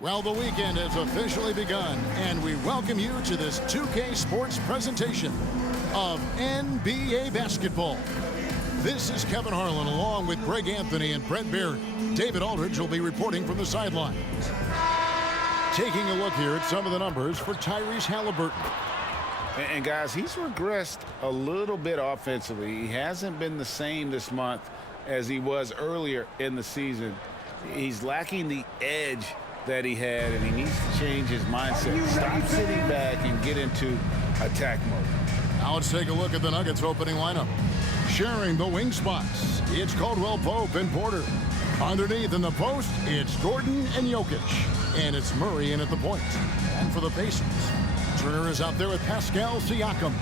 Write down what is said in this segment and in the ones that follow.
Well, the weekend has officially begun, and we welcome you to this 2K Sports presentation of NBA basketball. This is Kevin Harlan along with Greg Anthony and Brent Barry. David Aldridge will be reporting from the sidelines. Taking a look here at some of the numbers for Tyrese Halliburton. And guys, he's regressed a little bit offensively. He hasn't been the same this month as he was earlier in the season. He's lacking the edge that he had, and he needs to change his mindset. Stop sitting back and get into attack mode. Now let's take a look at the Nuggets opening lineup. Sharing the wing spots, it's Caldwell Pope and Porter. Underneath in the post, it's Gordon and Jokic. And it's Murray in at the point. And for the Pacers, Turner is out there with Pascal Siakam.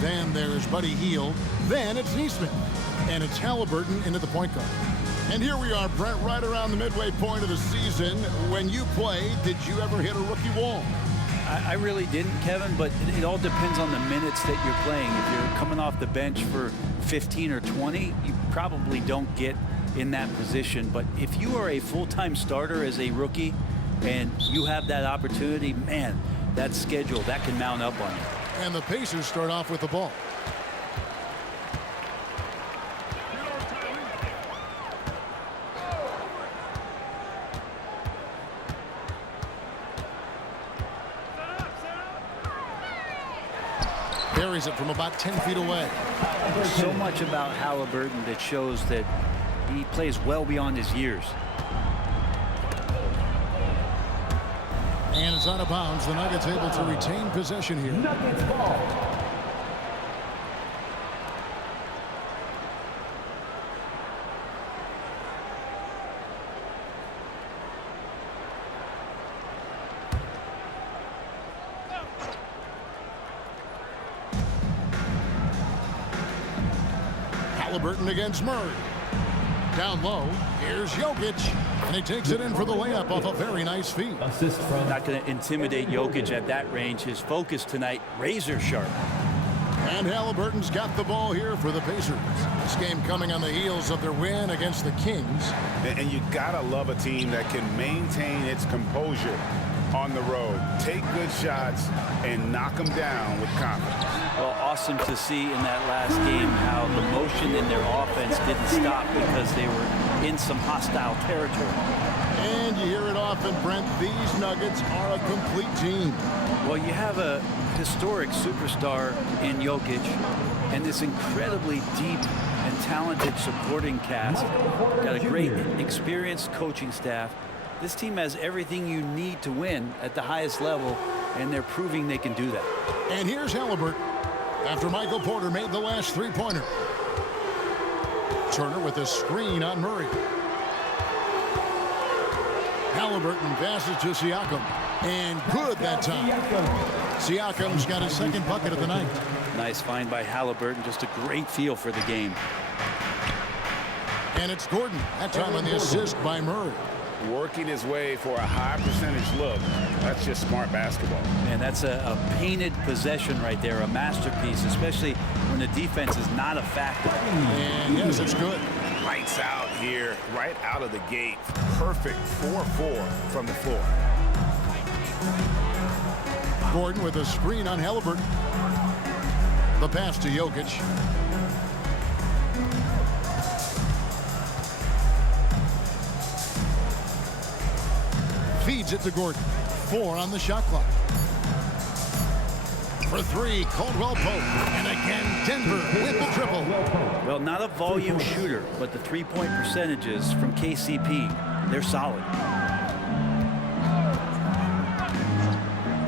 Then there's Buddy Hield. Then it's Nesmith. And it's Halliburton into the point guard. And here we are, Brent, right around the midway point of the season. When you played, did you ever hit a rookie wall? I really didn't, Kevin, but it all depends on the minutes that you're playing. If you're coming off the bench for 15 or 20, you probably don't get in that position. But if you are a full-time starter as a rookie and you have that opportunity, man, that schedule, that can mount up on you. And the Pacers start off with the ball. Buries it from about 10 feet away. There's so much about Halliburton that shows that he plays well beyond his years. And it's out of bounds. The Nuggets able to retain possession here. Nuggets ball. Halliburton against Murray. Down low, here's Jokic, and he takes it in for the layup off a very nice feed. Assist from. Not going to intimidate Jokic at that range. His focus tonight, razor sharp. And Halliburton's got the ball here for the Pacers. This game coming on the heels of their win against the Kings. And you gotta love a team that can maintain its composure on the road. Take good shots and knock them down with confidence. Well, awesome to see in that last game how the motion in their offense didn't stop because they were in some hostile territory. And you hear it often, Brent, these Nuggets are a complete team. Well, you have a historic superstar in Jokic and this incredibly deep and talented supporting cast. Got a great experienced coaching staff. This team has everything you need to win at the highest level, and they're proving they can do that. And here's Halliburton after Michael Porter made the last three-pointer. Turner with a screen on Murray. Halliburton passes to Siakam. And good that time. Siakam's got his second bucket of the night. Nice find by Halliburton. Just a great feel for the game. And it's Gordon. That time on the assist by Murray. Working his way for a high percentage look. That's just smart basketball. And that's a painted possession right there, a masterpiece, especially when the defense is not a factor. And yes, it's good. Lights out here, right out of the gate. Perfect 4-4 from the floor. Gordon with a screen on Halliburton. The pass to Jokic. Feeds it to Gordon. 4 on the shot clock. For 3, Caldwell Pope. And again, Denver with the triple. Well, not a volume shooter, but the three-point percentages from KCP, they're solid.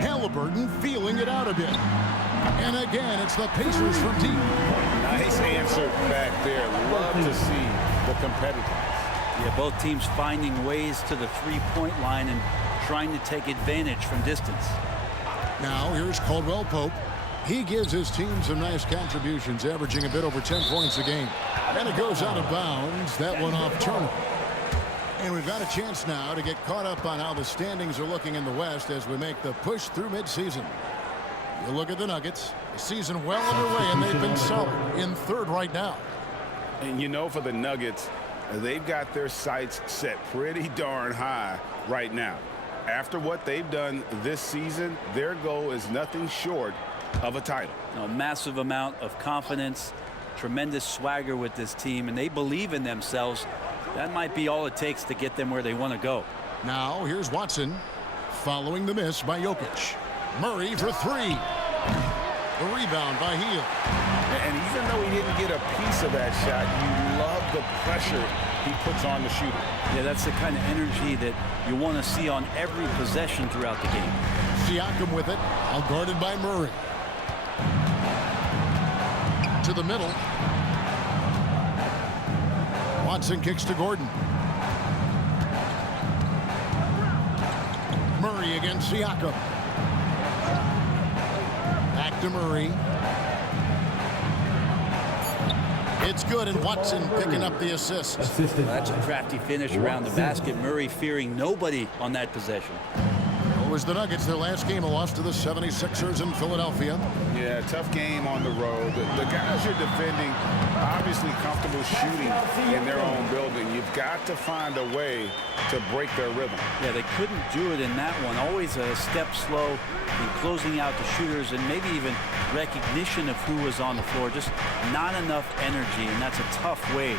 Halliburton feeling it out a bit. And again, it's the Pacers from deep. Nice answer back there. Love to see the competitors. Yeah, both teams finding ways to the three-point line and trying to take advantage from distance. Now, here's Caldwell Pope. He gives his team some nice contributions, averaging a bit over 10 points a game. And it goes out of bounds. That one off Turner. And we've got a chance now to get caught up on how the standings are looking in the West as we make the push through midseason. You look at the Nuggets. The season well underway, and they've been solid in third right now. And you know, for the Nuggets, they've got their sights set pretty darn high right now. After what they've done this season, their goal is nothing short of a title. A massive amount of confidence, tremendous swagger with this team, and they believe in themselves. That might be all it takes to get them where they want to go. Now here's Watson following the miss by Jokic. Murray for three. The rebound by Hield. And even though he didn't get a piece of that shot, you love the pressure he puts on the shooter. Yeah, that's the kind of energy that you want to see on every possession throughout the game. Siakam with it, all guarded by Murray. To the middle. Watson kicks to Gordon. Murray against Siakam. Back to Murray. It's good, and Watson picking up the assist. That's a crafty finish around the basket. Murray fearing nobody on that possession. It was the Nuggets, their last game, a loss to the 76ers in Philadelphia. Yeah, tough game on the road. The guys you're defending obviously comfortable shooting in their own building. You've got to find a way to break their rhythm. Yeah, they couldn't do it in that one. Always a step slow in closing out the shooters, and maybe even recognition of who was on the floor. Just not enough energy, and that's a tough way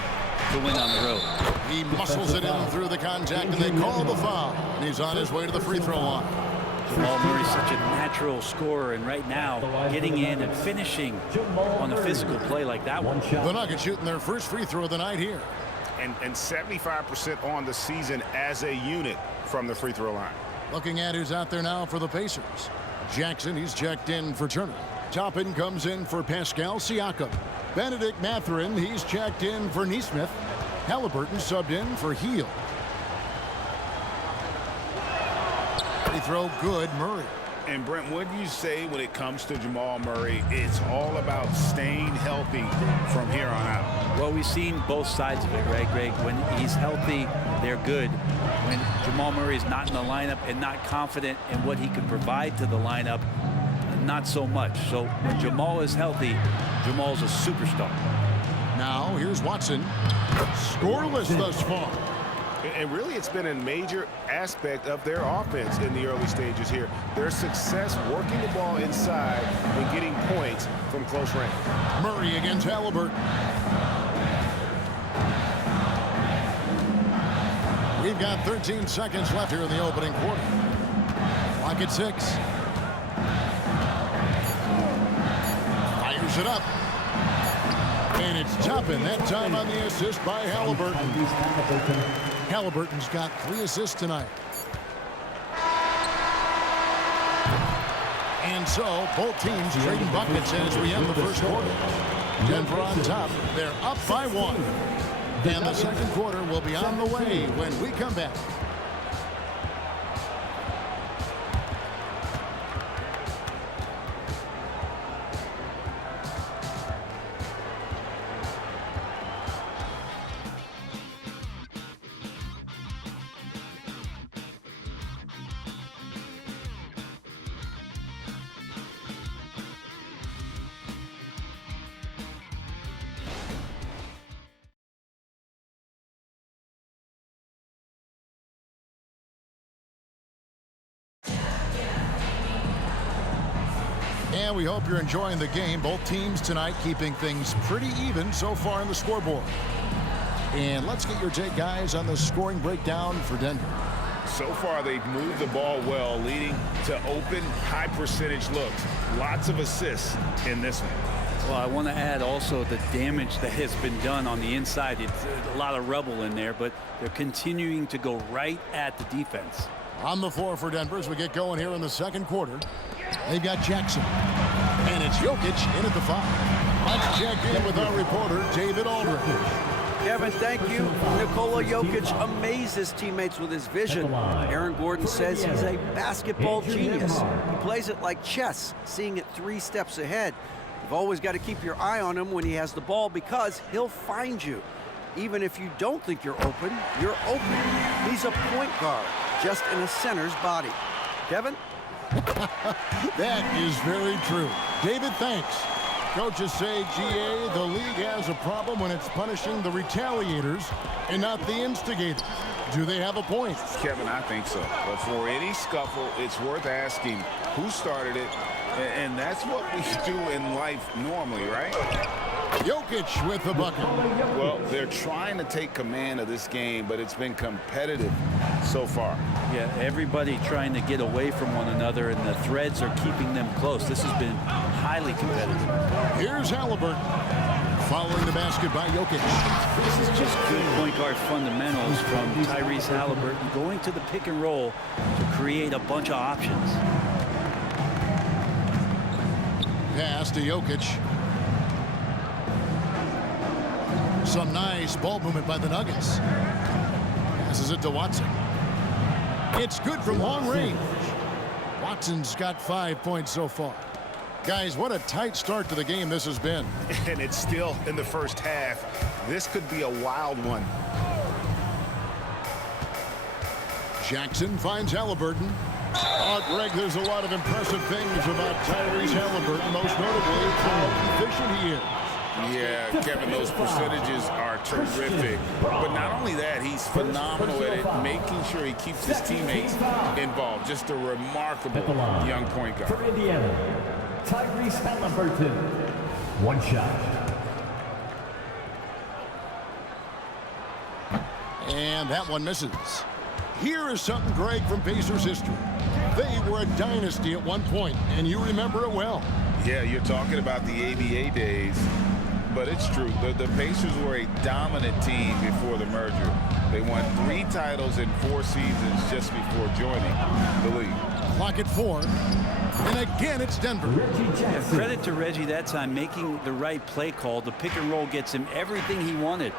to win on the road. He muscles it in through the contact, and they call the foul. And he's on his way to the free throw line. Jamal Murray's such a natural scorer, and right now getting in and finishing on a physical play like that one. The Nuggets shooting their first free throw of the night here. And 75% on the season as a unit from the free throw line. Looking at who's out there now for the Pacers. Jackson, he's checked in for Turner. Toppin comes in for Pascal Siakam. Benedict Mathurin, he's checked in for Nesmith. Halliburton subbed in for Hield. Free throw good, Murray. And Brent, what do you say when it comes to Jamal Murray? It's all about staying healthy from here on out. Well, we've seen both sides of it, right, Greg? When he's healthy, they're good. When Jamal Murray is not in the lineup and not confident in what he can provide to the lineup, not so much. So when Jamal is healthy, Jamal's a superstar. Now here's Watson. Scoreless thus far. And really, it's been a major aspect of their offense in the early stages here. Their success working the ball inside and getting points from close range. Murray against Halliburton. We've got 13 seconds left here in the opening quarter. Clock at 6. Fires it up. And it's Toppin, that time on the assist by Halliburton. Halliburton's got 3 assists tonight. And so both teams trading buckets as we end the first quarter. Denver on top. They're up by 1. And the second quarter will be on the way when we come back. And we hope you're enjoying the game. Both teams tonight keeping things pretty even so far on the scoreboard. And let's get your take, guys, on the scoring breakdown for Denver. So far, they've moved the ball well, leading to open, high-percentage looks. Lots of assists in this one. Well, I want to add also the damage that has been done on the inside. It's a lot of rubble in there, but they're continuing to go right at the defense. On the floor for Denver as we get going here in the second quarter. They've got Jackson. And it's Jokic in at the 5. Let's check in with our reporter, David Aldridge. Kevin, thank you. Nikola Jokic amazes teammates with his vision. Aaron Gordon says he's a basketball genius. He plays it like chess, seeing it 3 steps ahead. You've always got to keep your eye on him when he has the ball because he'll find you. Even if you don't think you're open, you're open. He's a point guard, just in a center's body. Kevin? That is very true. David, thanks. Coaches say, GA, the league has a problem when it's punishing the retaliators and not the instigators. Do they have a point? Kevin, I think so. But for any scuffle, it's worth asking who started it. And that's what we do in life normally, right? Jokic with the bucket. Well, they're trying to take command of this game, but it's been competitive so far. Yeah, everybody trying to get away from one another, and the threads are keeping them close. This has been highly competitive. Here's Halliburton. Following the basket by Jokic. This is just good point guard fundamentals from Tyrese Halliburton, going to the pick and roll to create a bunch of options. Pass to Jokic. Some nice ball movement by the Nuggets. Passes it to Watson. It's good from long range. Watson's got 5 points so far. Guys, what a tight start to the game this has been. And it's still in the first half. This could be a wild one. Jackson finds Halliburton. Oh, Greg, there's a lot of impressive things about Tyrese Halliburton, most notably how efficient he is. Yeah, Kevin, those percentages are terrific. But not only that, he's phenomenal at it, making sure he keeps his teammates involved. Just a remarkable young point guard. For Indiana, Tyrese Halliburton. One shot. And that one misses. Here is something, Greg, from Pacers history. They were a dynasty at one point, and you remember it well. Yeah, you're talking about the ABA days. But it's true. The Pacers were a dominant team before the merger. They won 3 titles in 4 seasons just before joining the league. Clock at 4. And again, it's Denver. Yeah, credit to Reggie that time, making the right play call. The pick and roll gets him everything he wanted.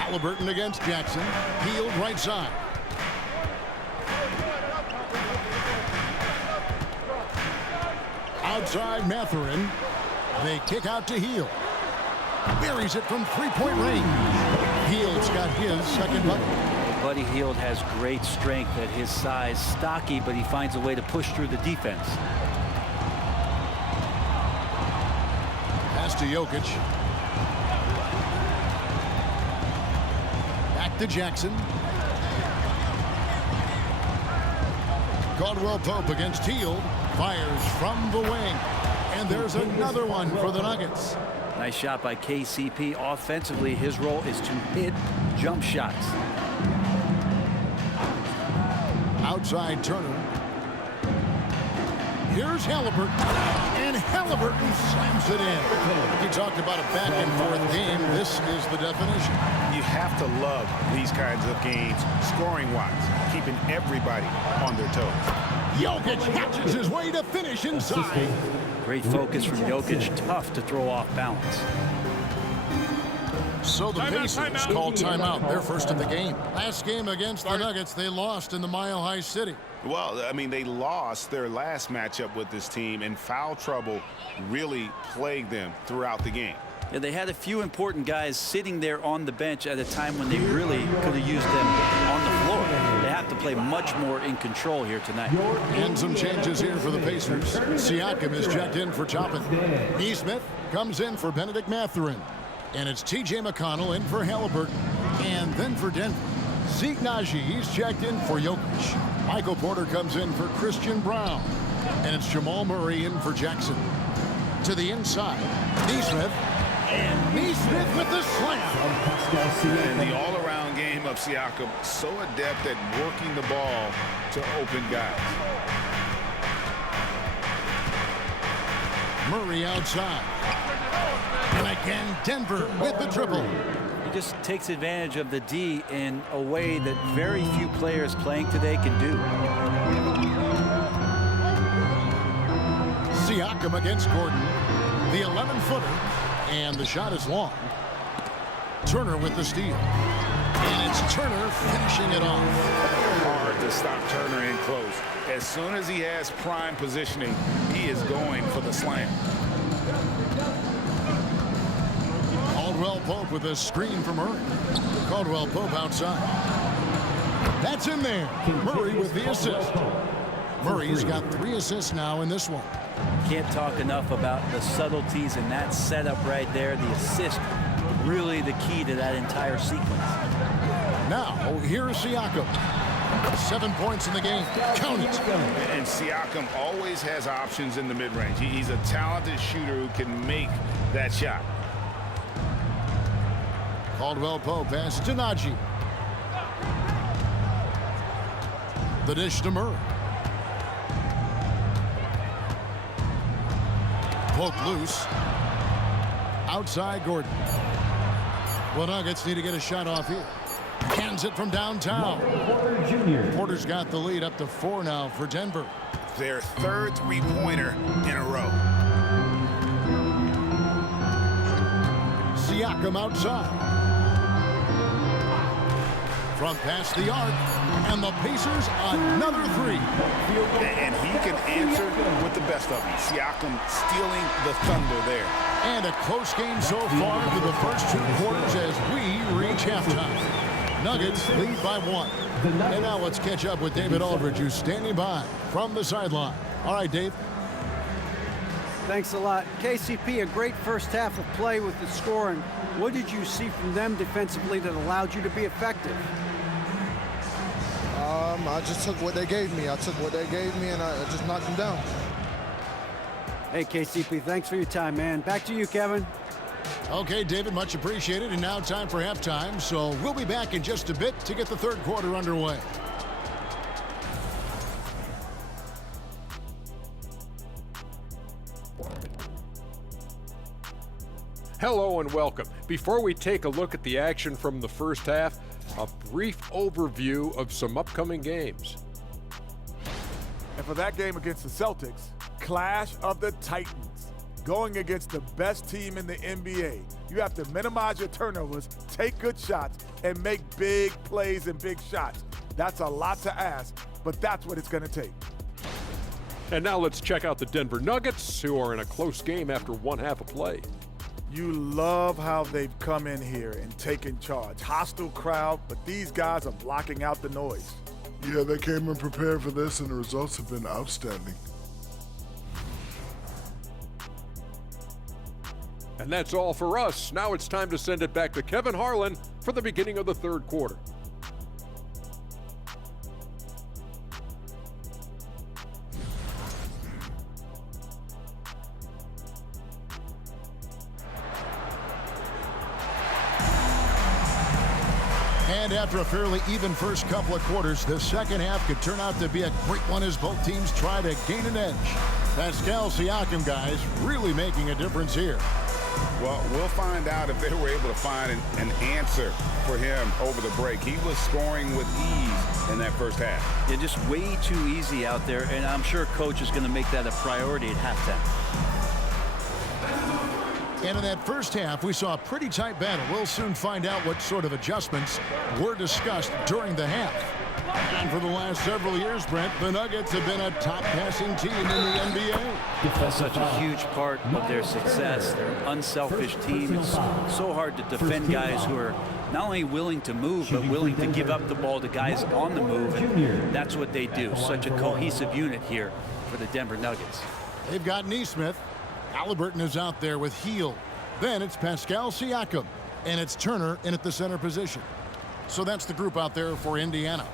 Halliburton against Jackson. Hield right side. Outside Mathurin. They kick out to Hield. Buries it from 3-point range. Hield's got his second bucket. Buddy Hield has great strength at his size. Stocky, but he finds a way to push through the defense. Pass to Jokic. Back to Jackson. Caldwell Pope against Hield. Fires from the wing. And there's another one for the Nuggets. Nice shot by KCP. Offensively, his role is to hit jump shots. Outside Turner. Here's Halliburton. And Halliburton slams it in. You talked about a back-and-forth game. This is the definition. You have to love these kinds of games, scoring-wise, keeping everybody on their toes. Jokic hatches his way to finish inside. Great focus from Jokic. Tough to throw off balance. So the Pacers called timeout, their first of the game. Last game against the Nuggets, they lost in the Mile High City. Well, I mean, they lost their last matchup with this team, and foul trouble really plagued them throughout the game. Yeah, they had a few important guys sitting there on the bench at a time when they really could have used them on the floor. They have to play much more in control here tonight. And some changes here for the Pacers. Siakam is checked in for Toppin. Nesmith comes in for Benedict Mathurin. And it's T.J. McConnell in for Halliburton. And then for Denver, Zeke Naji, he's checked in for Jokic. Michael Porter comes in for Christian Brown. And it's Jamal Murray in for Jackson. To the inside, Nesmith. And Nesmith with the slam. And the all-around game of Siakam, so adept at working the ball to open guys. Murray outside. And again, Denver with the triple. He just takes advantage of the D in a way that very few players playing today can do. Siakam against Gordon. The 11-footer. And the shot is long. Turner with the steal. And it's Turner finishing it off. Hard to stop Turner in close. As soon as he has prime positioning, he is going for the slam. Caldwell Pope with a screen for Murray. Caldwell Pope outside. That's in there. Murray with the assist. Murray's got 3 assists now in this one. Can't talk enough about the subtleties in that setup right there. The assist really the key to that entire sequence. Now, here's Siakam. 7 points in the game. Count it. And Siakam always has options in the mid-range. He's a talented shooter who can make that shot. Caldwell Pope passes to Najee. The dish to Murray. Pope loose. Outside Gordon. Well, Nuggets need to get a shot off here. Cans it from downtown. Porter Jr. Porter's got the lead up to 4 now for Denver. Their third three-pointer in a row. Siakam outside. From past the arc. And the Pacers another 3. And he can answer with the best of them. Siakam stealing the thunder there. And a close game so far through the first 2 quarters as we reach halftime. Nuggets lead by 1. And now let's catch up with David Aldridge, who's standing by from the sideline. All right, Dave. Thanks a lot. KCP, a great first half of play with the scoring. What did you see from them defensively that allowed you to be effective? I just took what they gave me. I took what they gave me, and I just knocked them down. Hey, KCP, thanks for your time, man. Back to you, Kevin. Okay, David, much appreciated. And now time for halftime. So we'll be back in just a bit to get the third quarter underway. Hello and welcome. Before we take a look at the action from the first half, a brief overview of some upcoming games. And for that game against the Celtics, Clash of the Titans. Going against the best team in the NBA, you have to minimize your turnovers, take good shots, and make big plays and big shots. That's a lot to ask, but that's what it's going to take. And now let's check out the Denver Nuggets, who are in a close game after one half of play. You love how they've come in here and taken charge. Hostile crowd, but these guys are blocking out the noise. Yeah, they came in prepared for this, and the results have been outstanding. And that's all for us. Now it's time to send it back to Kevin Harlan for the beginning of the third quarter. And after a fairly even first couple of quarters, the second half could turn out to be a great one as both teams try to gain an edge. Pascal Siakam, guys, really making a difference here. Well, we'll find out if they were able to find an answer for him over the break. He was scoring with ease in that first half. Yeah, just way too easy out there, and I'm sure coach is going to make that a priority at halftime. And in that first half, we saw a pretty tight battle. We'll soon find out what sort of adjustments were discussed during the half. And for the last several years, Brent, the Nuggets have been a top passing team in the NBA. That's such a huge part of their success. They're an unselfish team. It's so hard to defend guys who are not only willing to move, but willing to give up the ball to guys on the move. And that's what they do. Such a cohesive unit here for the Denver Nuggets. They've got Nesmith. Halliburton is out there with Heel. Then it's Pascal Siakam. And it's Turner in at the center position. So that's the group out there for Indiana.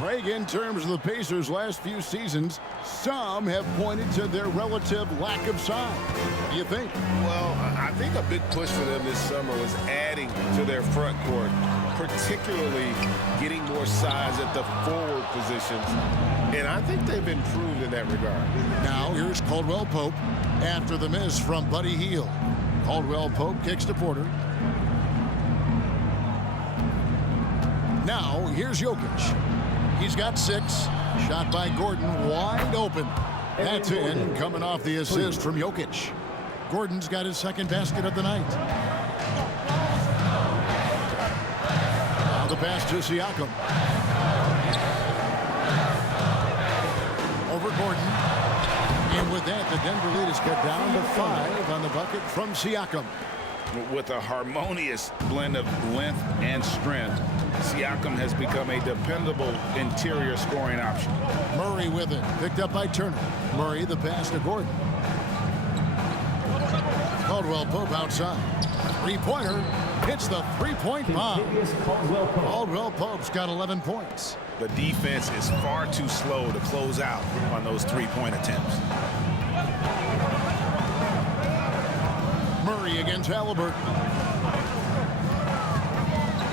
Greg, in terms of the Pacers' last few seasons, some have pointed to their relative lack of size. What do you think? Well, I think a big push for them this summer was adding to their front court, particularly getting more size at the forward positions. And I think they've improved in that regard. Now here's Caldwell Pope after the miss from Buddy Hield. Caldwell Pope kicks to Porter. Now here's Jokic. He's got 6. Shot by Gordon, wide open. That's in, coming off the assist from Jokic. Gordon's got his second basket of the night. Now the pass to Siakam. Over Gordon. And with that, the Denver lead is cut down to 5 on the bucket from Siakam. With a harmonious blend of length and strength, Siakam has become a dependable interior scoring option. Murray with it, picked up by Turner. Murray the pass to Gordon. Caldwell Pope outside. Three-pointer hits the three-point bomb. Caldwell Pope's got 11 points. The defense is far too slow to close out on those three-point attempts. Murray against Halliburton.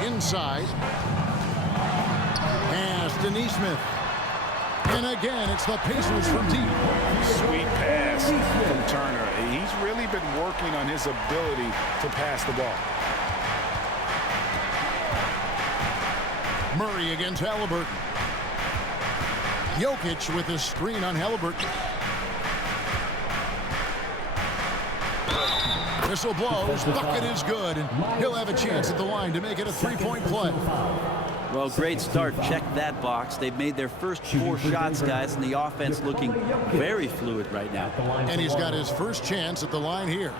Inside. Pass to Neesmith. And again, it's the Pacers from deep. Sweet pass from Turner. He's really been working on his ability to pass the ball. Murray against Halliburton. Jokic with his screen on Halliburton. Whistle blows, bucket is good, and he'll have a chance at the line to make it a three-point play. Well, great start. Check that box. They've made their first 4 shots, guys, and the offense looking very fluid right now. And he's got his first chance at the line here.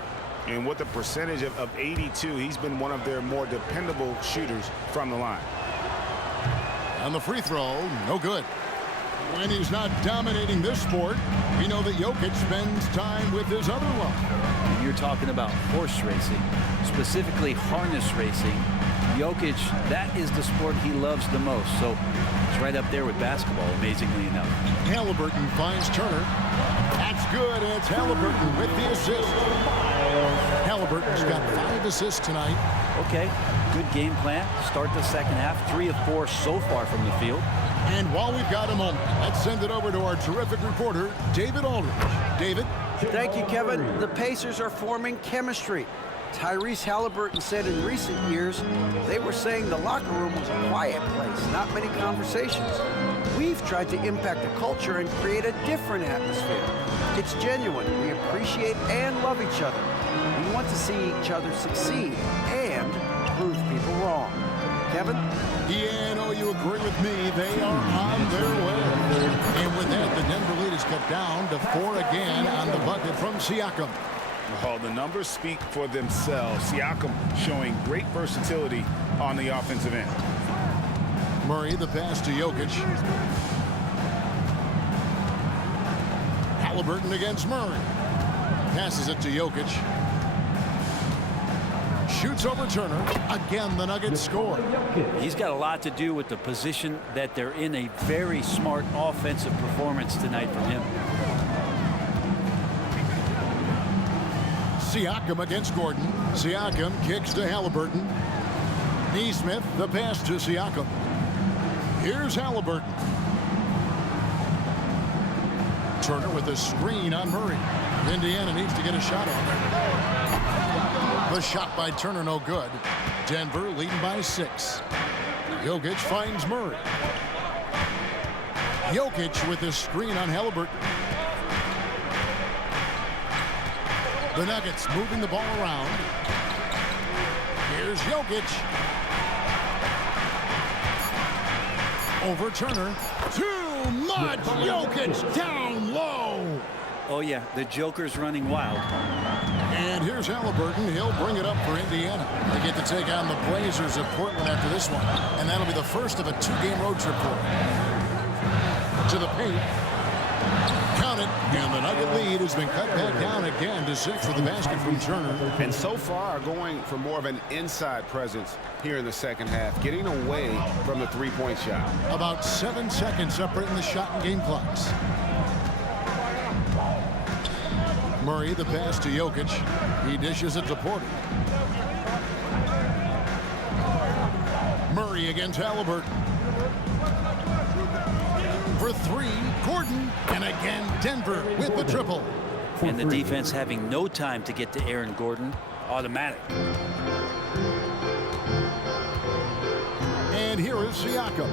And with a percentage of 82, he's been one of their more dependable shooters from the line. On the free throw, no good. When he's not dominating this sport, we know that Jokic spends time with his other love. You're talking about horse racing, specifically harness racing. Jokic, that is the sport he loves the most. So it's right up there with basketball, amazingly enough. Halliburton finds Turner. That's good, and it's Halliburton with the assist. Halliburton's got 5 assists tonight. Okay, good game plan. Start the second half. 3 of 4 so far from the field. And while we've got a moment, let's send it over to our terrific reporter, David Aldridge. David? Thank you, Kevin. The Pacers are forming chemistry. Tyrese Halliburton said in recent years, they were saying the locker room was a quiet place, not many conversations. We've tried to impact the culture and create a different atmosphere. It's genuine. We appreciate and love each other. We want to see each other succeed and prove people wrong. Kevin? Yeah, no, you agree with me. They are on their way. And with that, the Denver lead is cut down to 4 again on the bucket from Siakam. Well, the numbers speak for themselves. Siakam showing great versatility on the offensive end. Murray, the pass to Jokic. Halliburton against Murray. Passes it to Jokic. Shoots over Turner. Again, the Nuggets score. He's got a lot to do with the position that they're in. A very smart offensive performance tonight from him. Siakam against Gordon. Siakam kicks to Halliburton. Neesmith, the pass to Siakam. Here's Halliburton. Turner with a screen on Murray. Indiana needs to get a shot on it. The shot by Turner, no good. Denver leading by 6. Jokic finds Murray. Jokic with a screen on Halliburton. The Nuggets moving the ball around. Here's Jokic. Over Turner. Too much. Jokic down low. Oh, yeah, the Joker's running wild. And here's Halliburton. He'll bring it up for Indiana. They get to take on the Blazers of Portland after this one. And that'll be the first of a 2-game road trip for them. To the paint. Count it. And the Nugget lead has been cut back down again to 6 with the basket from Turner. And so far going for more of an inside presence here in the second half, getting away from the three-point shot. About 7 seconds separating the shot and game clocks. Murray, the pass to Jokic. He dishes it to Porter. Murray against Halliburton. For 3, Gordon. And again, Denver with the triple. And the defense having no time to get to Aaron Gordon. Automatic. And here is Siakam.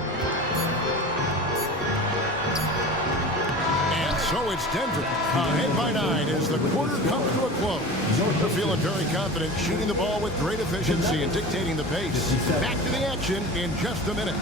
So it's Denver ahead by 9 as the quarter comes to a close. They're feeling very confident, shooting the ball with great efficiency and dictating the pace. Back to the action in just a minute.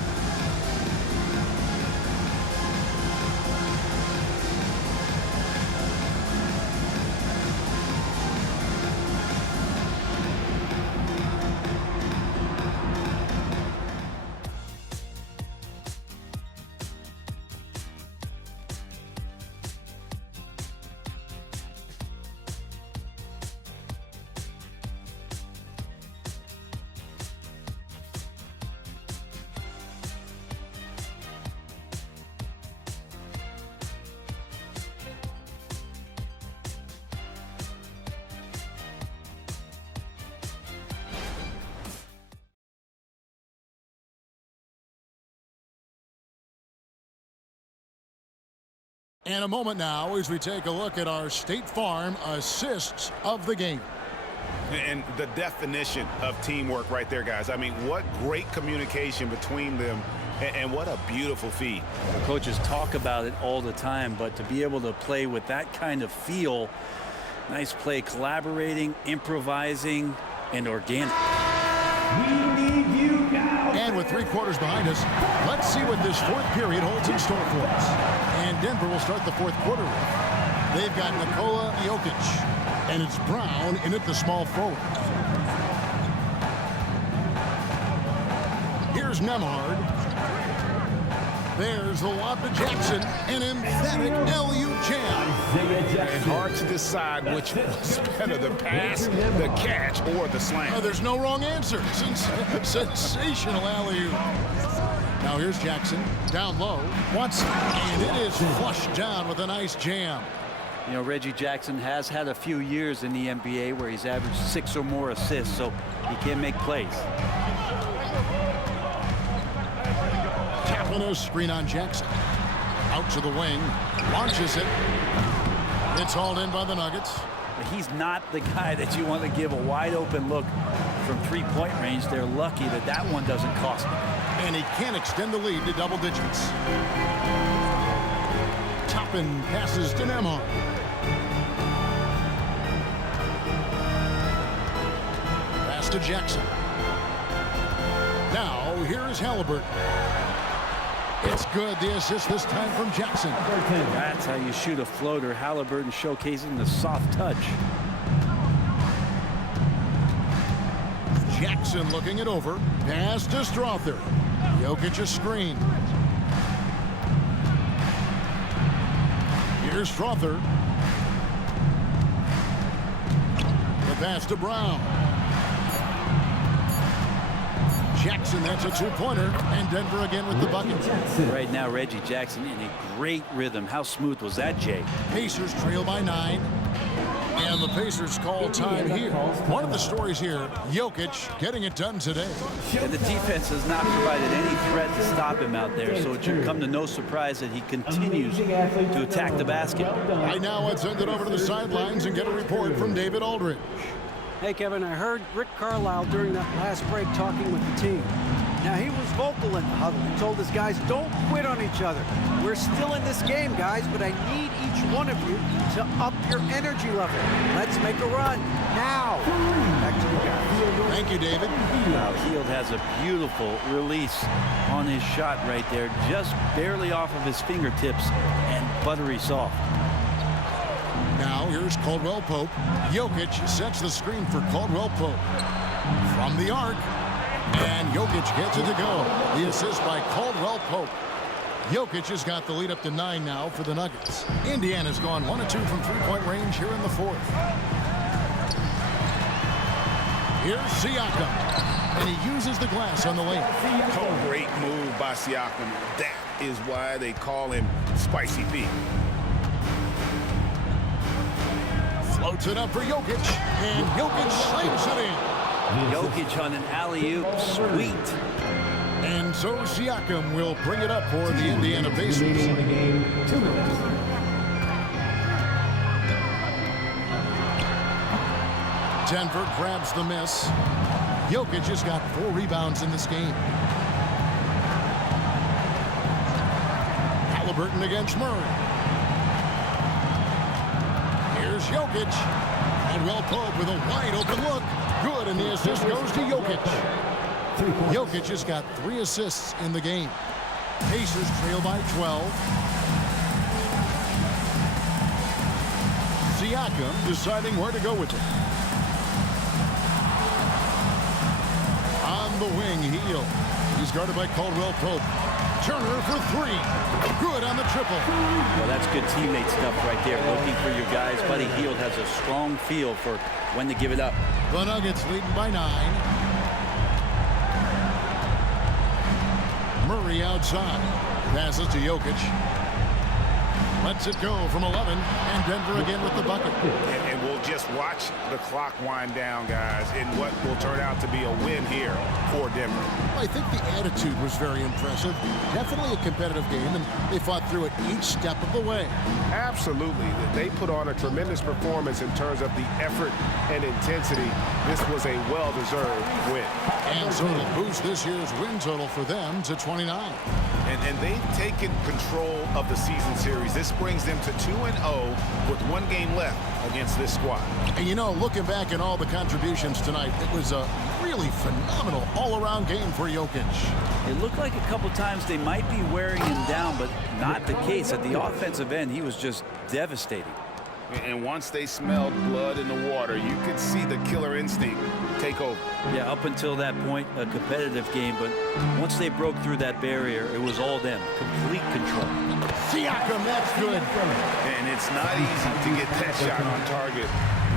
And a moment now as we take a look at our State Farm assists of the game. And the definition of teamwork right there, guys. I mean, what great communication between them, and what a beautiful feed. The coaches talk about it all the time, but to be able to play with that kind of feel, nice play, collaborating, improvising, and organic. We need you now. And with 3 quarters behind us, let's see what this 4th period holds in store for us. And Denver will start the 4th quarter with. They've got Nikola Jokic, and it's Brown in at the small forward. Here's Nembhard. There's the lob to Jackson, an emphatic LU jam. And hard to decide which was better, the pass, the catch, or the slam. There's no wrong answer. Sensational alley-oop. Now here's Jackson, down low, once, and it is flushed down with a nice jam. You know, Reggie Jackson has had a few years in the NBA where he's averaged 6 or more assists, so he can make plays. Tapping a screen on Jackson. Out to the wing, launches it. It's hauled in by the Nuggets. But he's not the guy that you want to give a wide open look from 3-point range. They're lucky that that one doesn't cost them. And he can extend the lead to double digits. Toppin passes to Nembhard. Pass to Jackson. Now here's Halliburton. It's good. The assist this time from Jackson. That's how you shoot a floater. Halliburton showcasing the soft touch. Jackson looking it over. Pass to Strother. Jokic a screen. Here's Strother. The pass to Brown. Jackson, that's a 2-pointer, and Denver again with the bucket. Right now, Reggie Jackson in a great rhythm. How smooth was that, Jay? Pacers trail by 9. And the Pacers call time here. One of the stories here, Jokic getting it done today. And the defense has not provided any threat to stop him out there, so it should come to no surprise that he continues to attack the basket. Right now, let's send it over to the sidelines and get a report from David Aldridge. Hey, Kevin, I heard Rick Carlisle during that last break talking with the team. Now, he was vocal in the huddle. He told his guys, don't quit on each other. We're still in this game, guys, but I need each one of you to up your energy level. Let's make a run now. Back to you guys. Thank you, David. Now, Hield has a beautiful release on his shot right there, just barely off of his fingertips and buttery soft. Now here's Caldwell Pope. Jokic sets the screen for Caldwell Pope. From the arc. And Jokic gets it to go. The assist by Caldwell Pope. Jokic has got the lead up to 9 now for the Nuggets. Indiana's gone 1 of 2 from 3-point range here in the 4th. Here's Siakam. And he uses the glass on the lane. Oh, great move by Siakam. That is why they call him Spicy P. Floats it up for Jokic, and Jokic slams it in. Jokic on an alley-oop, sweet. And so Siakam will bring it up for the Indiana Pacers. In the game, 2 minutes. Denver grabs the miss. Jokic has got 4 rebounds in this game. Halliburton against Murray. Here's Jokic. Caldwell Pope with a wide open look. Good, and the assist goes to Jokic. Jokic has got 3 assists in the game. Pacers trail by 12. Siakam deciding where to go with it. On the wing, Hield. He's guarded by Caldwell Pope. Turner for 3. Good on the triple. Well, that's good teammate stuff right there. Looking for your guys. Buddy Hield has a strong feel for when to give it up. The Nuggets leading by 9. Murray outside. Passes to Jokic. lets it go from 11, and Denver again with the bucket. And we'll just watch the clock wind down, guys, in what will turn out to be a win here for Denver. I think the attitude was very impressive. Definitely a competitive game, and they fought through it each step of the way. Absolutely. They put on a tremendous performance in terms of the effort and intensity. This was a well-deserved win. And so it'll boost this year's win total for them to 29. And they've taken control of the season series. This brings them to 2-0 with one game left against this squad. And you know, looking back at all the contributions tonight, it was a really phenomenal all-around game for Jokic. It looked like a couple times they might be wearing him down, but not the case. At the offensive end, he was just devastating. And once they smelled blood in the water, you could see the killer instinct take over. Yeah, up until that point, a competitive game, but once they broke through that barrier, it was all them. Complete control. Siakam, that's good. And it's not easy to get that shot on target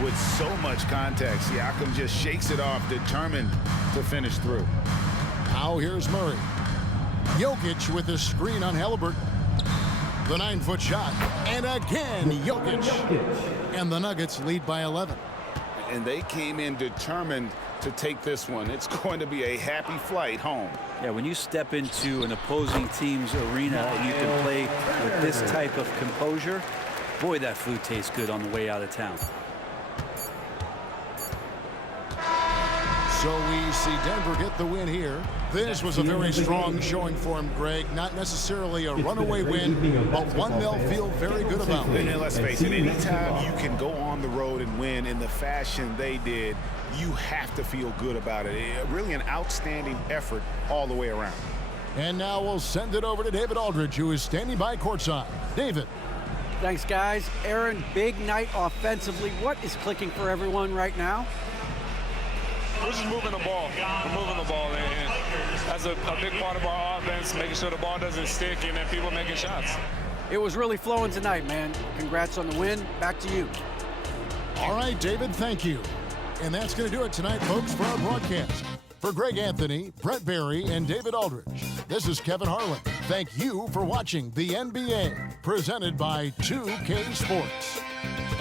with so much contact. Siakam just shakes it off, determined to finish through. Now here's Murray. Jokic with his screen on Halliburton. The 9-foot shot. And again, Jokic. And the Nuggets lead by 11. And they came in determined to take this one. It's going to be a happy flight home. Yeah, when you step into an opposing team's arena and you can play with this type of composure, boy, that food tastes good on the way out of town. So we see Denver get the win here. This was a very strong showing for him, Greg. Not necessarily a runaway win, but one they'll feel very good about. And let's face it, anytime you can go on the road and win in the fashion they did, you have to feel good about it. Really an outstanding effort all the way around. And now we'll send it over to David Aldridge, who is standing by courtside. David. Thanks, guys. Aaron, big night offensively. What is clicking for everyone right now? We're just moving the ball. We're moving the ball, and that's a big part of our offense, making sure the ball doesn't stick and then people making shots. It was really flowing tonight, man. Congrats on the win. Back to you. All right, David, thank you. And that's going to do it tonight, folks, for our broadcast. For Greg Anthony, Brett Barry, and David Aldridge, this is Kevin Harlan. Thank you for watching the NBA, presented by 2K Sports.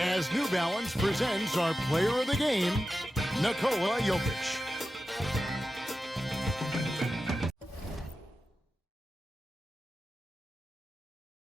As New Balance presents our player of the game, Nikola Jokic.